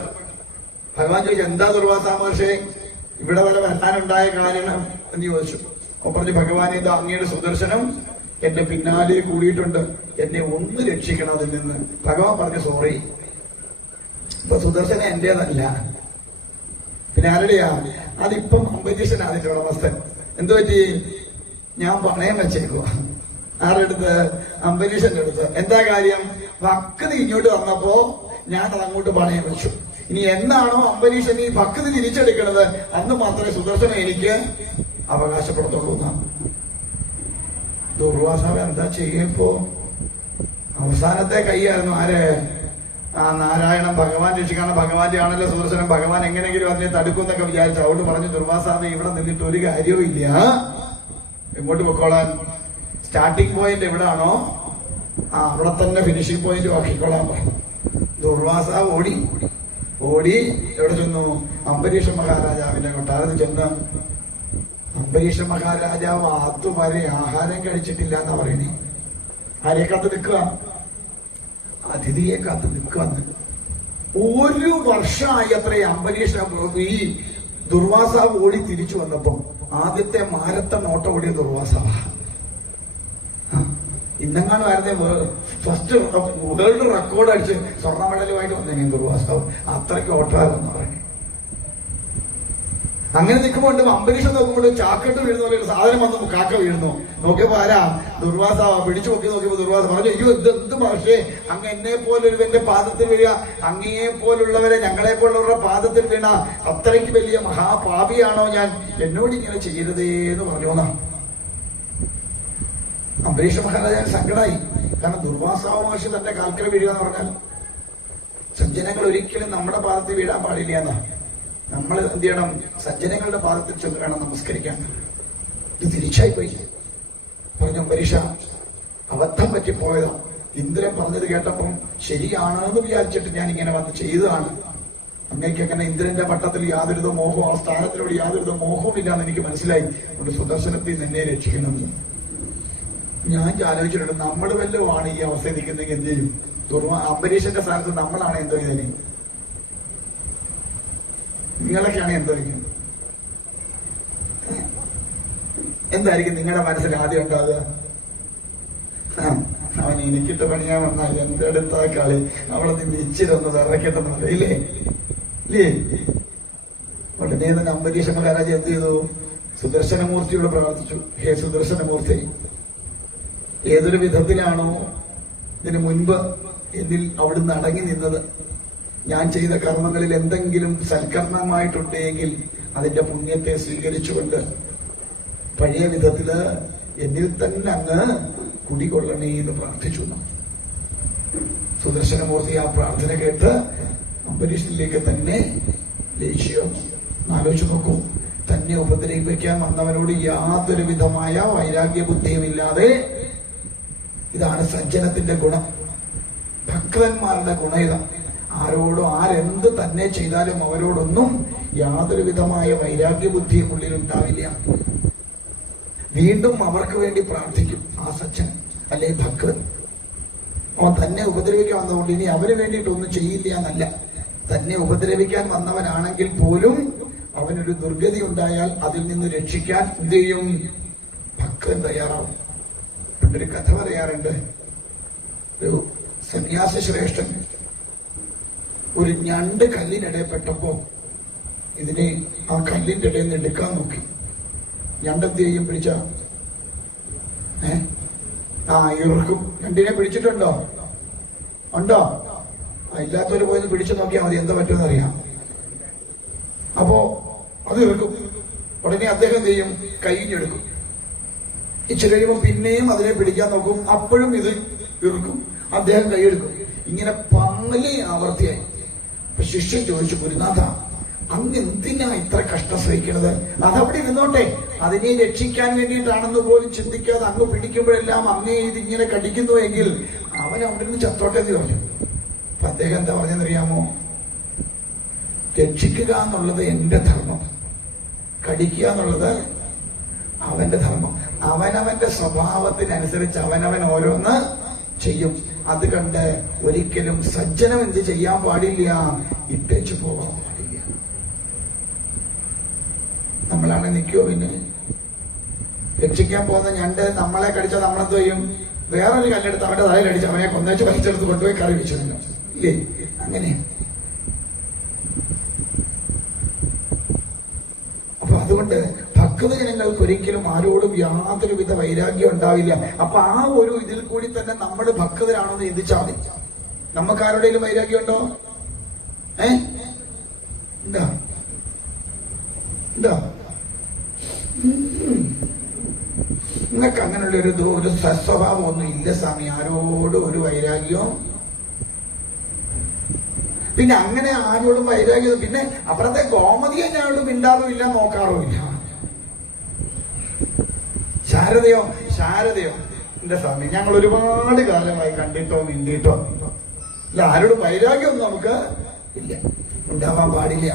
ഭഗവാൻ ചോദിച്ചു, എന്താ ദുർവാസാ മഹർഷേ ഇവിടെ വരെ വരാനുണ്ടായ കാരണം എന്ന് ചോദിച്ചു. അപ്പൊ പറഞ്ഞു, ഭഗവാനെ ഇത് അങ്ങയുടെ സുദർശനം എന്റെ പിന്നാലെ കൂടിയിട്ടുണ്ട്, എന്നെ ഒന്ന് രക്ഷിക്കണം അതിൽ നിന്ന്. ഭഗവാൻ പറഞ്ഞു, സോറി, ഇപ്പൊ സുദർശനം എന്റേതല്ല. പിന്നെ ആരുടെയാ? അതിപ്പം അംബരീഷൻ അതിന്റെ ഉടമസ്ഥൻ. എന്തു പറ്റി? ഞാൻ പണയം വെച്ചേക്കുവാ. ആരുടെ അടുത്ത്? അംബരീഷന്റെ അടുത്ത്. എന്താ കാര്യം? ഭക്തി ഇങ്ങോട്ട് വന്നപ്പോ ഞാൻ അതങ്ങോട്ട് പണയം വെച്ചു. ഇനി എന്നാണോ അംബരീഷൻ ഈ ഭക്തി തിരിച്ചെടുക്കുന്നത് അന്ന് മാത്രമേ സുദർശനം എനിക്ക് അവകാശപ്പെടുത്തുള്ളൂ എന്നാണ്. ദുർവാസാവ് എന്താ ചെയ്യപ്പോ? അവസാനത്തെ കൈയായിരുന്നു ആര്? ആ നാരായണൻ ഭഗവാൻ രക്ഷിക്കാണ്. ഭഗവാന്റെ ആണല്ലോ സുദർശനം. ഭഗവാൻ എങ്ങനെയെങ്കിലും അതിനെ തടുക്കും എന്നൊക്കെ വിചാരിച്ചു. അതുകൊണ്ട് പറഞ്ഞു, ദുർവാസാവ് ഇവിടെ നിന്നിട്ട് ഒരു കാര്യവും ഇല്ല, എങ്ങോട്ട് പൊക്കോളാൻ. സ്റ്റാർട്ടിംഗ് പോയിന്റ് എവിടാണോ അവിടെ തന്നെ ഫിനിഷിംഗ് പോയിന്റ് ആക്കിക്കോളാൻ പറഞ്ഞു. ദുർവാസാവ് ഓടി എവിടെ ചെന്നു? അംബരീഷ മഹാരാജാവിന്റെ കൊട്ടാരത്തിൽ ചെന്ന്. അംബരീഷ മഹാരാജാവ് അതുവരെ ആഹാരം കഴിച്ചിട്ടില്ല എന്നാ പറയണേ. ആരെ കാത്ത് നിൽക്കുക? അതിഥിയെ കാത്ത് നിൽക്കുകന്ന്. ഒരു വർഷമായി അത്ര അംബരീഷ ഈ ദുർവാസാവ് ഓടി തിരിച്ചു വന്നപ്പോ ആദ്യത്തെ മാരത്തൺ ഓട്ടം ഓടിയ ദുർവാസാവ. ഇന്നെങ്ങാനും ആയിരുന്നേ ഫസ്റ്റ് വേൾഡ് റെക്കോർഡ് അടിച്ച് സ്വർണ്ണ മെഡലുമായിട്ട് വന്നേ ദുർവാസാവ്. അത്രയ്ക്ക് ഓട്ടമായിരുന്നു പറഞ്ഞു. അങ്ങനെ നിൽക്കുമ്പോൾ അംബരീഷം നോക്കുമ്പോൾ ചാക്കട്ട് വീഴുന്ന പോലെ ഒരു സാധനം വന്ന് കാക്ക വീഴുന്നു. നോക്കിയപ്പോ ആരാ? ദുർവാസാവ. പിടിച്ചു നോക്കിയപ്പോ ദുർവാസ പറഞ്ഞു, അയ്യോ എന്ത് പക്ഷേ അങ്ങ് എന്നെ പോലൊരുവന്റെ പാദത്തിൽ വീഴുക, അങ്ങയെ പോലുള്ളവരെ ഞങ്ങളെ പോലുള്ളവരുടെ പാദത്തിൽ വീണ അത്രയ്ക്ക് വലിയ മഹാപാപിയാണോ ഞാൻ? എന്നോട് ഇങ്ങനെ ചെയ്യരുതേ എന്ന് പറഞ്ഞു. അംബരീഷ മഹാരാജാൻ സങ്കടമായി. കാരണം ദുർവാസാവ മഹർഷി തന്റെ കാൽക്കൽ വീഴുക എന്ന് പറഞ്ഞാൽ സജ്ജനങ്ങൾ ഒരിക്കലും നമ്മുടെ പാദത്തിൽ വീഴാൻ പാടില്ല എന്നാ. നമ്മൾ എന്ത് ചെയ്യണം? സജ്ജനങ്ങളുടെ പാദത്തിൽ ചെന്ന് വേണം നമസ്കരിക്കാൻ. ഇത് തിരിച്ചായി പോയി. പറഞ്ഞു, അംബരീഷ അബദ്ധം പറ്റിപ്പോയതാ. ഇന്ദ്രൻ പറഞ്ഞത് കേട്ടപ്പം ശരിയാണെന്ന് വിചാരിച്ചിട്ട് ഞാൻ ഇങ്ങനെ വന്ന് ചെയ്തതാണ്. അങ്ങേക്ക് അങ്ങനെ ഇന്ദ്രന്റെ പട്ടത്തിൽ യാതൊരു മോഹവും ആ സ്ഥാനത്തിനോട് യാതൊരു മോഹവും ഇല്ലാന്ന് എനിക്ക് മനസ്സിലായി. അതുകൊണ്ട് സുദർശനത്തിൽ നിന്നെ രക്ഷിക്കണമെന്ന് ഞാൻ ആലോചിച്ചിട്ടുണ്ട്. നമ്മൾ വല്ലതുമാണ് ഈ അവസ്ഥ നിൽക്കുന്നെങ്കിൽ എന്ത് ചെയ്യും? അംബരീഷന്റെ സ്ഥാനത്ത് നമ്മളാണ് എന്തോ ഇതിനെ. നിങ്ങളൊക്കെയാണ് എന്തോ ഇരിക്കുന്നത്. എന്തായിരിക്കും നിങ്ങളുടെ മനസ്സിൽ ആദ്യം ഉണ്ടാവുക? അവൻ എനിക്കിട്ട് പണിയാൻ വന്നാൽ എന്റെ അടുത്ത കളി അവിടെ നിന്ന് ഇച്ചിരൊന്ന് തറയ്ക്കട്ടെന്ന് ഇല്ലേ ഇല്ലേ? ഉടനെ തന്നെ അംബരീഷ മഹാരാജ എന്ത് ചെയ്തു? സുദർശനമൂർത്തിയോട് പ്രാർത്ഥിച്ചു, ഹേ സുദർശനമൂർത്തി, ഏതൊരു വിധത്തിലാണോ ഇതിനു മുൻപ് എന്നിൽ അവിടുന്ന് അടങ്ങി നിന്നത്, ഞാൻ ചെയ്ത കർമ്മങ്ങളിൽ എന്തെങ്കിലും സൽക്കർമ്മമായിട്ടുണ്ടെങ്കിൽ അതിന്റെ പുണ്യത്തെ സ്വീകരിച്ചുകൊണ്ട് പഴയ വിധത്തില് എന്നിൽ തന്നെ അങ്ങ് കുടികൊള്ളണേ എന്ന് പ്രാർത്ഥിച്ചു. സുദർശനമൂർത്തി ആ പ്രാർത്ഥന കേട്ട് അംബരീഷനിലേക്ക് തന്നെ ലക്ഷ്യം. ആലോചിച്ചു നോക്കൂ, തന്നെ ഉപദ്രവിക്കാൻ വന്നവനോട് യാതൊരു വിധമായ വൈരാഗ്യ ബുദ്ധിയുമില്ലാതെ, ഇതാണ് സജ്ജനത്തിന്റെ ഗുണം, ഭക്തന്മാരുടെ ഗുണം ഇതാണ്. ആരോടും ആരെന്ത് തന്നെ ചെയ്താലും അവരോടൊന്നും യാതൊരു വിധമായ വൈരാഗ്യ ബുദ്ധിയും ഉള്ളിൽ ഉണ്ടാവില്ല. വീണ്ടും അവർക്ക് വേണ്ടി പ്രാർത്ഥിക്കും ആ സജ്ജൻ അല്ലെ ഭക്തൻ. അവൻ തന്നെ ഉപദ്രവിക്കാൻ വന്നതുകൊണ്ട് ഇനി അവന് വേണ്ടിയിട്ടൊന്നും ചെയ്യില്ല എന്നല്ല. തന്നെ ഉപദ്രവിക്കാൻ വന്നവനാണെങ്കിൽ പോലും അവനൊരു ദുർഗതി ഉണ്ടായാൽ അതിൽ നിന്ന് രക്ഷിക്കാൻ എന്ത് ചെയ്യും? ഭക്തൻ തയ്യാറാവും. ഒരു കഥ പറയാറുണ്ട്. ഒരു സന്യാസി ശ്രേഷ്ഠൻ ഒരു ഞണ്ട് കല്ലിനിടയിൽപ്പെട്ടപ്പോ ഇതിനെ ആ കല്ലിന്റെ ഇടയിൽ നിന്ന് എടുക്കാൻ നോക്കി. ഞണ്ടെന്ത് ചെയ്യും? പിടിച്ച ഇറക്കും. ഞണ്ടിനെ പിടിച്ചിട്ടുണ്ടോ? ഉണ്ടോ? ഇല്ലാത്തവര് പോയി പിടിച്ചു നോക്കിയാൽ മതി, എന്താ പറ്റുമെന്ന് അറിയാം. അപ്പോ അത് ഇറക്കും. ഉടനെ അദ്ദേഹം എന്ത് ചെയ്യും? കൈഞ്ഞെടുക്കും. ഇച്ചിരി കഴിയുമ്പോൾ പിന്നെയും അതിനെ പിടിക്കാൻ നോക്കും. അപ്പോഴും ഇത് ഇറക്കും. അദ്ദേഹം കൈയെടുക്കും. ഇങ്ങനെ 4 ആവർത്തിയായി. അപ്പൊ ശിഷ്യൻ ചോദിച്ചു, ഗുരുനാഥ, അങ്ങ് എന്തിനാ ഇത്ര കഷ്ടം സഹിക്കുന്നത്? അതവിടെ ഇരുന്നോട്ടെ, അതിനെ രക്ഷിക്കാൻ വേണ്ടിയിട്ടാണെന്ന് പോലും ചിന്തിക്കാതെ അങ്ങ് പിടിക്കുമ്പോഴെല്ലാം അങ്ങേ ഇതിങ്ങനെ കടിക്കുന്നു എങ്കിൽ അവൻ അവിടെ നിന്ന് ചത്തോട്ടെ എന്ന് പറഞ്ഞു. അപ്പൊ അദ്ദേഹം എന്താ പറഞ്ഞെന്നറിയാമോ? രക്ഷിക്കുക എന്നുള്ളത് എന്റെ ധർമ്മം, കടിക്കുക എന്നുള്ളത് അവന്റെ ധർമ്മം. അവനവന്റെ സ്വഭാവത്തിനനുസരിച്ച് അവനവൻ ഓരോന്ന് ചെയ്യും. അത് കണ്ട് ഒരിക്കലും സജ്ജനം എന്ത് ചെയ്യാൻ പാടില്ല? ഇട്ടേച്ചു പോകാൻ പാടില്ല. നമ്മളാണ് നിൽക്കുവോ? പിന്നെ രക്ഷിക്കാൻ പോകുന്ന ഞണ്ട് നമ്മളെ കടിച്ചാൽ നമ്മളെന്ത് ചെയ്യും? വേറൊരു കല്ലെടുത്ത് അവന്റെ തലയിലടിച്ച് അവനെ കൊന്നേച്ച് വലിച്ചെടുത്ത് കൊണ്ടുപോയി കറി വെച്ചു തന്നെ ഇല്ലേ? അങ്ങനെ. അപ്പൊ അതുകൊണ്ട് ഭക്തജനങ്ങൾക്ക് ഒരിക്കലും ആരോടും യാതൊരു വിധ വൈരാഗ്യം ഉണ്ടാവില്ല. അപ്പൊ ആ ഒരു ഇതിൽ കൂടി തന്നെ നമ്മൾ ഭക്തരാണോ എന്ന് ചിന്തിച്ചാൽ മതി. നമുക്ക് ആരുടെയും വൈരാഗ്യം ഉണ്ടോ? ഉണ്ടോ? ഉണ്ടോ? നിങ്ങൾക്ക് അങ്ങനെയുള്ള ഒരു സസ്വഭാവം ഒന്നും ഇല്ല സ്വാമി. ആരോടും ഒരു വൈരാഗ്യവും. പിന്നെ അങ്ങനെ ആരോടും വൈരാഗ്യം. പിന്നെ അപ്പുറത്തെ ഗോമതിയെ ഞാനോട് മിണ്ടാറുമില്ല, നോക്കാറുമില്ല. ശാരദയോ എന്റെ സ്വാമി, ഞങ്ങൾ ഒരുപാട് കാലമായി കണ്ടിട്ടോ മിണ്ടിട്ടോ ഇല്ല. ആരോടും വൈരാഗ്യമൊന്നും നമുക്ക് ഇല്ല, ഉണ്ടാവാൻ പാടില്ല.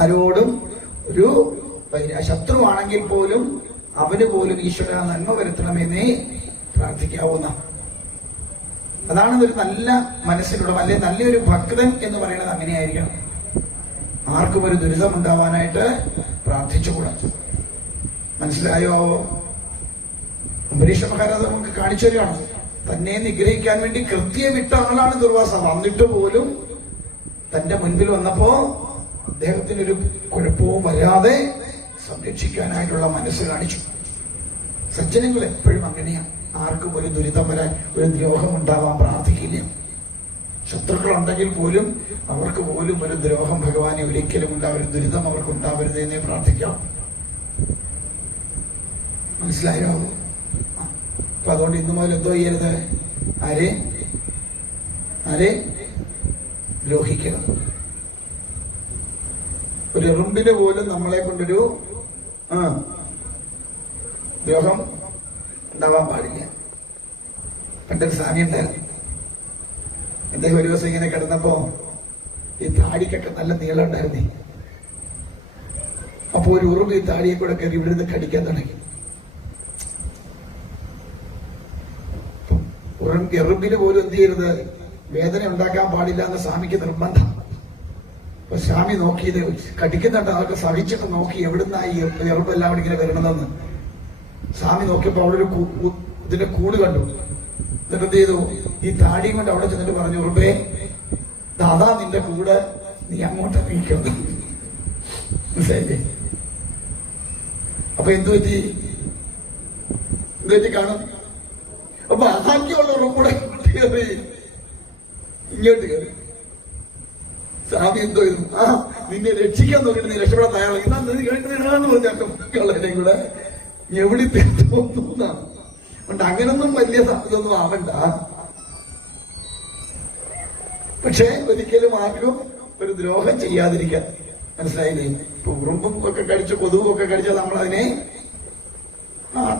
ആരോടും ഒരു ശത്രുവാണെങ്കിൽ പോലും അവന് പോലും ഈശ്വര നന്മ വരുത്തണമെന്നേ പ്രാർത്ഥിക്കാവുന്ന. അതാണ് ഒരു നല്ല മനസ്സിലുള്ള അല്ലെ നല്ലൊരു ഭക്തൻ എന്ന് പറയുന്നത്. അങ്ങനെയായിരിക്കണം. ആർക്കും ഒരു ദുരിതം ഉണ്ടാവാനായിട്ട് പ്രാർത്ഥിച്ചുകൂടാ. മനസ്സിലായോ? അംബരീഷ മഹാരാജ നമുക്ക് കാണിച്ചു തരികയാണ്. തന്നെ നിഗ്രഹിക്കാൻ വേണ്ടി കൃത്യമിട്ട ആളാണ് ദുർവാസ. വന്നിട്ട് പോലും തന്റെ മുൻപിൽ വന്നപ്പോ അദ്ദേഹത്തിനൊരു കുഴപ്പവും വരാതെ സംരക്ഷിക്കാനായിട്ടുള്ള മനസ്സ് കാണിച്ചു. സജ്ജനങ്ങൾ എപ്പോഴും അങ്ങനെയാണ്. ആർക്കും ഒരു ദുരിതം വരാൻ, ഒരു ദ്രോഹം ഉണ്ടാവാൻ പ്രാർത്ഥിക്കില്ല. ശത്രുക്കളുണ്ടെങ്കിൽ പോലും അവർക്ക് പോലും ഒരു ദ്രോഹം ഭഗവാനെ ഒരിക്കലും ഉണ്ടാവരുത്, ദുരിതം അവർക്ക് ഉണ്ടാവരുത് എന്നേ പ്രാർത്ഥിക്കാം. മനസ്സിലായോ? അപ്പൊ അതുകൊണ്ട് ഇന്നു മുതൽ എന്തോ ചെയ്യരുത്? ആരെ ദ്രോഹിക്കണം. ഒരു എറുമ്പിന് പോലും നമ്മളെ കൊണ്ടൊരു ദ്രോഹം ഉണ്ടാവാൻ പാടില്ല. പണ്ടൊരു സ്വാമി ഉണ്ടായിരുന്നു. അദ്ദേഹം ഒരു ദിവസം ഇങ്ങനെ കിടന്നപ്പോ ഈ താടിക്കൊക്കെ നല്ല നീളം ഉണ്ടായിരുന്നേ. അപ്പൊ ഒരു ഉറുമ്പ് ഈ താടിയെ കൂടെ കയറി ഇവിടെ നിന്ന് കടിക്കാൻ തുടങ്ങി. എറുമ്പിന് പോലും എന്ത് ചെയ്യരുത്, വേദന ഉണ്ടാക്കാൻ പാടില്ല എന്ന് സ്വാമിക്ക് നിർബന്ധം. അപ്പൊ സ്വാമി നോക്കിയത് കടിക്കുന്നുണ്ട്, അതൊക്കെ സഹിച്ചിട്ട് നോക്കി എവിടുന്നായി എറുമ്പെല്ലാം അവിടെ ഇങ്ങനെ വരണമെന്ന്. സ്വാമി നോക്കിയപ്പോ അവിടെ ഒരു ഇതിന്റെ കൂട് കണ്ടു. എന്നിട്ട് എന്ത് ചെയ്തു, ഈ താടിയും കൊണ്ട് അവിടെ ചെന്നിട്ട് പറഞ്ഞു, ഉറുമ്പേ അതാ നിന്റെ കൂടെ, നീ അങ്ങോട്ട് ഇറങ്ങിക്കുന്നു. മനസ്സിലായില്ലേ? അപ്പൊ എന്തു പറ്റി കാണും. അപ്പൊ അസാഖ്യമുള്ള ഉറപ്പൂടെ കയറി ഇങ്ങോട്ട് കയറി. സ്വാമി എന്തോ ചെയ്തു, നിന്നെ രക്ഷിക്കാൻ നോക്കിയിട്ട് നീ രക്ഷപ്പെടാൻ തയ്യാറാണ്. എന്നാ നീ കേൾക്കുന്നതിനാന്ന് പറഞ്ഞാട്ടും കൂടെ എവിടെ തോന്നുന്നതാണ്. അതുകൊണ്ട് അങ്ങനൊന്നും വലിയ ഇതൊന്നും ആവണ്ട. പക്ഷെ ഒരിക്കലും ആർക്കും ഒരു ദ്രോഹം ചെയ്യാതിരിക്കാൻ. മനസ്സിലായില്ലേ? ഇപ്പൊ ഉറുമ്പും ഒക്കെ കടിച്ച് കൊതുകും ഒക്കെ കടിച്ചാൽ നമ്മളതിനെ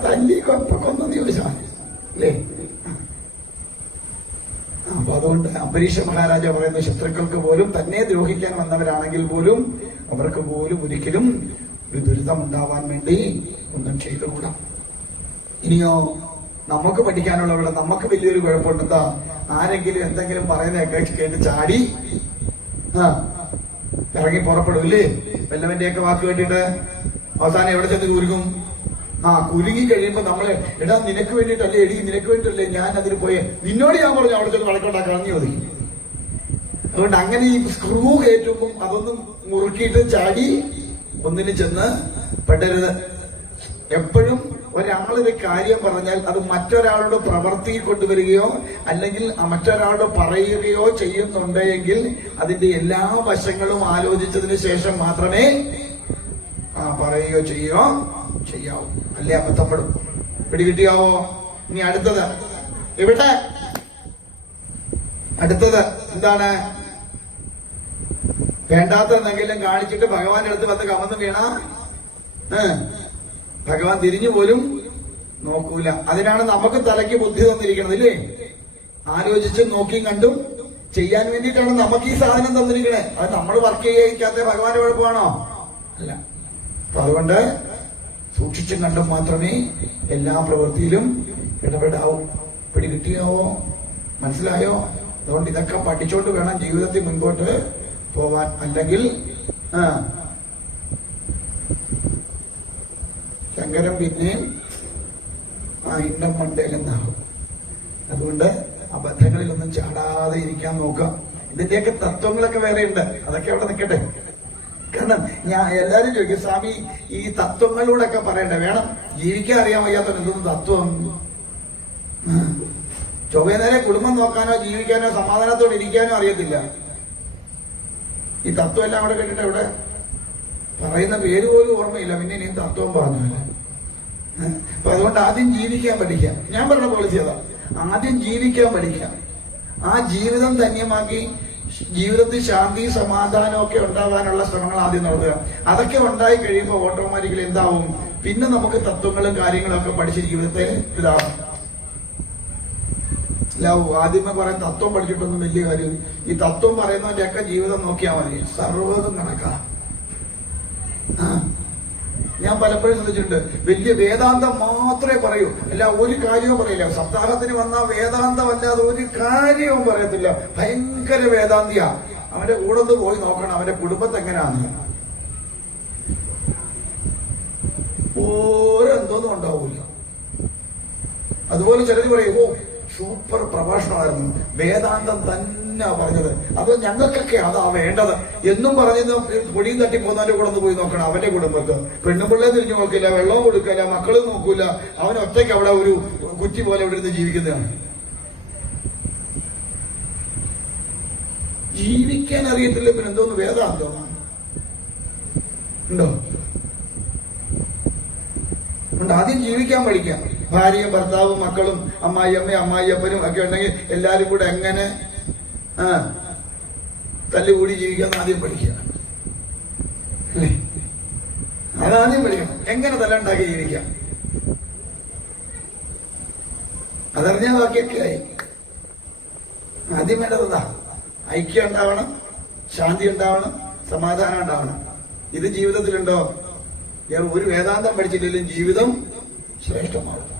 തല്ലി കൊന്നെന്ന് ചോദിച്ചാൽ അല്ലേ? അപ്പൊ അതുകൊണ്ട് അംബരീഷ മഹാരാജ പറയുന്ന ശത്രുക്കൾക്ക് പോലും തന്നെ ദ്രോഹിക്കാൻ വന്നവരാണെങ്കിൽ പോലും അവർക്ക് പോലും ഒരിക്കലും ഒരു ദുരിതം ഉണ്ടാവാൻ വേണ്ടി ഒന്നും ചെയ്തുകൂടാ. ഇനിയോ നമുക്ക് പഠിക്കാനുള്ളവിടെ നമുക്ക് വലിയൊരു കുഴപ്പമുണ്ട്. എന്താ? ആരെങ്കിലും എന്തെങ്കിലും പറയുന്നതൊക്കെ കേട്ട് ചാടി ഇറങ്ങി പുറപ്പെടൂല്ലേ? വല്ലവന്റെയൊക്കെ വാക്ക് കേട്ടിട്ട് അവസാനം എവിടെ ചെന്ന് കുരുങ്ങും? കുരുങ്ങി കഴിയുമ്പോ നമ്മളെ എടാ നിനക്ക് വേണ്ടിയിട്ടല്ലേ, എടി നിനക്ക് വേണ്ടിയിട്ടല്ലേ ഞാൻ അതിന് പോയേ, നിന്നോട് ഞാൻ പറഞ്ഞു അവിടെ ചെന്ന് വഴക്കുണ്ടാക്കാൻ മതി. അതുകൊണ്ട് അങ്ങനെ ഈ സ്ക്രൂ കയറ്റുമ്പം അതൊന്നും മുറുക്കിയിട്ട് ചാടി ഒന്നിന് ചെന്ന് പെടരുത്. എപ്പോഴും ഒരാളൊരു കാര്യം പറഞ്ഞാൽ അത് മറ്റൊരാളുടെ പ്രവൃത്തി കൊണ്ടുവരികയോ അല്ലെങ്കിൽ മറ്റൊരാളോട് പറയുകയോ ചെയ്യുന്നുണ്ടെങ്കിൽ അതിന്റെ എല്ലാ വശങ്ങളും ആലോചിച്ചതിന് ശേഷം മാത്രമേ പറയുകയോ ചെയ്യാവൂ. അല്ലേ അബദ്ധപ്പെടും. പിടികിട്ടിയാവോ? ഇനി അടുത്തത് ഇവിടെ അടുത്തത് എന്താണ്? വേണ്ടാത്ത എന്തെങ്കിലും കാണിച്ചിട്ട് ഭഗവാന്റെ അടുത്ത് വന്ന് കമന്ന് വീണ ഭഗവാൻ തിരിഞ്ഞു പോലും നോക്കൂല. അതിനാണ് നമുക്ക് തലയ്ക്ക് ബുദ്ധി തന്നിരിക്കുന്നത്, ഇല്ലേ? ആലോചിച്ചും നോക്കിയും കണ്ടും ചെയ്യാൻ വേണ്ടിയിട്ടാണ് നമുക്ക് ഈ സാധനം തന്നിരിക്കണേ. അത് നമ്മൾ വർക്ക് ചെയ്യിക്കാത്ത ഭഗവാന്റെ കുഴപ്പമാണോ? അല്ല. അപ്പൊ അതുകൊണ്ട് സൂക്ഷിച്ചും കണ്ടും മാത്രമേ എല്ലാ പ്രവൃത്തിയിലും ഇടപെടാവൂ. പിടികിട്ടിയാവോ? മനസ്സിലായോ? അതുകൊണ്ട് ഇതൊക്കെ പഠിച്ചോണ്ട് വേണം ജീവിതത്തിൽ മുൻപോട്ട് പോവാൻ. അല്ലെങ്കിൽ ശങ്കരം പിന്നെ ഇണ്ടം മണ്ടയിലെന്നാകും. അതുകൊണ്ട് അബദ്ധങ്ങളിലൊന്നും ചാടാതെ ഇരിക്കാൻ നോക്കാം. ഇതിന്റെയൊക്കെ തത്വങ്ങളൊക്കെ വേറെ ഉണ്ട്, അതൊക്കെ അവിടെ നിൽക്കട്ടെ. കാരണം എല്ലാരും ചോദിക്കും, സ്വാമി ഈ തത്വങ്ങളോടൊക്കെ പറയണ്ടേ? വേണം. ജീവിക്കാൻ അറിയാൻ വയ്യാത്ത എന്തൊന്നും തത്വം ചൊവ്വേന്നേരെ കുടുംബം നോക്കാനോ ജീവിക്കാനോ സമാധാനത്തോടെ ഇരിക്കാനോ അറിയത്തില്ല. ഈ തത്വം എല്ലാം അവിടെ കേട്ടിട്ട് അവിടെ പറയുന്ന പേര് പോലും ഓർമ്മയില്ല, പിന്നെ ഇനിയും തത്വം പറഞ്ഞല്ല. അപ്പൊ അതുകൊണ്ട് ആദ്യം ജീവിക്കാൻ പഠിക്കാം. ഞാൻ പറഞ്ഞ പോളിസി അതാ, ആദ്യം ജീവിക്കാൻ പഠിക്കാം. ആ ജീവിതം ധന്യമാക്കി ജീവിതത്തിൽ ശാന്തി സമാധാനം ഒക്കെ ഉണ്ടാകാനുള്ള ശ്രമങ്ങൾ ആദ്യം നടത്തുക. അതൊക്കെ ഉണ്ടായി കഴിയുമ്പോൾ ഓട്ടോമാറ്റിക്കലി എന്താവും, പിന്നെ നമുക്ക് തത്വങ്ങളും കാര്യങ്ങളും ഒക്കെ പഠിച്ച് ജീവിതത്തെ ഇതാവും. ആദ്യമേ പറയാൻ തത്വം പഠിച്ചിട്ടൊന്നും വലിയ കാര്യം. ഈ തത്വം പറയുന്നവന്റെയൊക്കെ ജീവിതം നോക്കിയാൽ മതി, സർവ്വതും കണക്കാം. ഞാൻ പലപ്പോഴും ശ്രദ്ധിച്ചിട്ടുണ്ട്, വലിയ വേദാന്തം മാത്രമേ പറയൂ, അല്ല ഒരു കാര്യവും പറയില്ല. സപ്താഹത്തിന് വന്ന വേദാന്തം അല്ലാതെ ഒരു കാര്യവും പറയത്തില്ല. ഭയങ്കര വേദാന്തിയാ. അവന്റെ കൂടെ ഒന്ന് പോയി നോക്കണം അവന്റെ കുടുംബത്തെ എങ്ങനെയാന്ന്. ഓരെന്തോന്നും ഉണ്ടാവൂല. അതുപോലെ ചിലര് പറയും, ഓ സൂപ്പർ പ്രഭാഷണമായിരുന്നു, വേദാന്തം തന്നെ പറഞ്ഞത്, അത് ഞങ്ങൾക്കൊക്കെ അതാ വേണ്ടത് എന്നും പറഞ്ഞത്. പൊടിയും തട്ടി പോകുന്നവന്റെ കൂടെ ഒന്ന് പോയി നോക്കണം അവന്റെ കുടുംബത്ത്. പെണ്ണുപിള്ളേ തിരിഞ്ഞു നോക്കില്ല, വെള്ളവും കൊടുക്കില്ല, മക്കളും നോക്കൂല, അവൻ ഒറ്റയ്ക്ക് അവിടെ ഒരു കുറ്റി പോലെ ഇവിടെ ഇരുന്ന് ജീവിക്കുന്നതാണ്. ജീവിക്കാൻ അറിയത്തില്ല, പിന്നെ എന്തോന്ന് വേദാന്തമാണ് ഉണ്ടോ? ഉണ്ട്. ആദ്യം ജീവിക്കാൻ പഠിക്കാം. ഭാര്യയും ഭർത്താവും മക്കളും അമ്മായിയമ്മയും അമ്മായിയപ്പനും ഒക്കെ ഉണ്ടെങ്കിൽ എല്ലാരും കൂടെ എങ്ങനെ തല്ലുകൂടി ജീവിക്കാന്ന് ആദ്യം പഠിക്കുക അല്ലേ? അതാദ്യം പഠിക്കണം. എങ്ങനെ തല്ലുണ്ടാക്കി ജീവിക്കാം അതറിഞ്ഞാൽ ബാക്കിയൊക്കെ ആയി. ആദ്യം വേണ്ടതാ ഐക്യം ഉണ്ടാവണം, ശാന്തി ഉണ്ടാവണം, സമാധാനം ഉണ്ടാവണം. ഇത് ജീവിതത്തിലുണ്ടോ? ഒരു വേദാന്തം പഠിച്ചിട്ടില്ലെങ്കിൽ ജീവിതം ശ്രേഷ്ഠമാവും,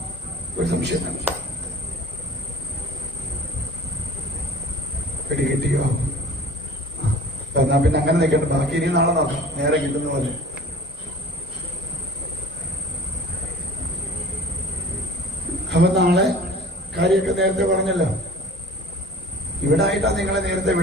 ഒരു സംശയം വേണ്ട. കിട്ടിയോ? എന്നാ പിന്നെ അങ്ങനെ നിൽക്കട്ടെ, ബാക്കി ഇനി നാളെ നോക്കാം, നേരെ കിട്ടുന്ന പോലെ. അപ്പൊ നാളെ കാര്യമൊക്കെ നേരത്തെ പറഞ്ഞല്ലോ, ഇവിടെ ആയിട്ടാ നിങ്ങളെ നേരത്തെ